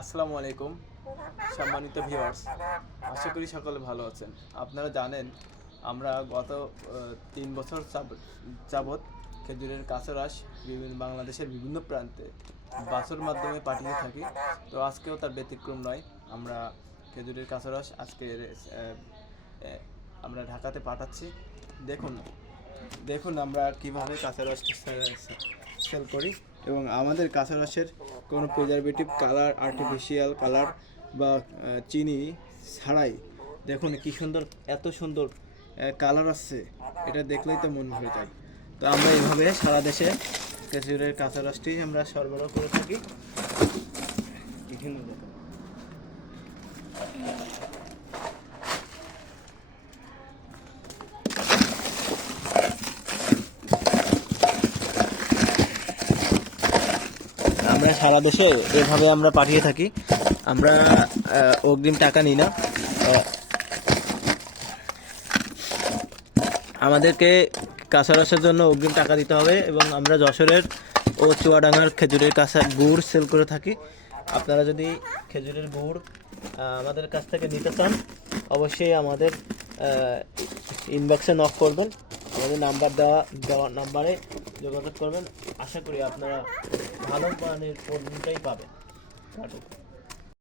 আসসালামু আলাইকুম সম্মানিত ভিউয়ার্স, আশা করি সকলে ভালো আছেন। আপনারা জানেন আমরা গত 3 বছর যাবৎ খেজুরের কাঁচা রস বাংলাদেশের বিভিন্ন প্রান্তে বাসের মাধ্যমে পাঠিয়ে থাকি। তো আজকেও তার ব্যতিক্রম নয়। আমরা খেজুরের কাঁচা রস আজকে আমরা ঢাকাতে পাঠাচ্ছি। দেখুন দেখুন আমরা কিভাবে কাঁচা রস সেল করি, এবং আমাদের কাঁচা রসের কোনো প্রিজারভেটিভ কালার, আর্টিফিশিয়াল কালার বা চিনি ছাড়াই দেখুন কি সুন্দর, এত সুন্দর কালার আসছে, এটা দেখলেই তো মন ভরে যায়। তো আমরা এইভাবে সারা দেশে খেজুরের কাঁচা রসটি আমরা সরবরাহ করে থাকি বিভিন্ন রকম। আমরা সারা দেশে এভাবে আমরা পাঠিয়ে থাকি। আমরা অগ্রিম টাকা নিই না। আমাদেরকে কাঁচা রসের জন্য অগ্রিম টাকা দিতে হবে, এবং আমরা যশোরের ও চুয়াডাঙ্গার খেজুরের কাঁচা গুড় সেল করে থাকি। আপনারা যদি খেজুরের গুড় আমাদের কাছ থেকে নিতে চান, অবশ্যই আমাদের ইনবক্সে নক করবেন, আমাদের দেওয়া নাম্বারে যোগাযোগ করবেন। আশা করি আপনারা ভালো মানের পণ্যটাই পাবেন।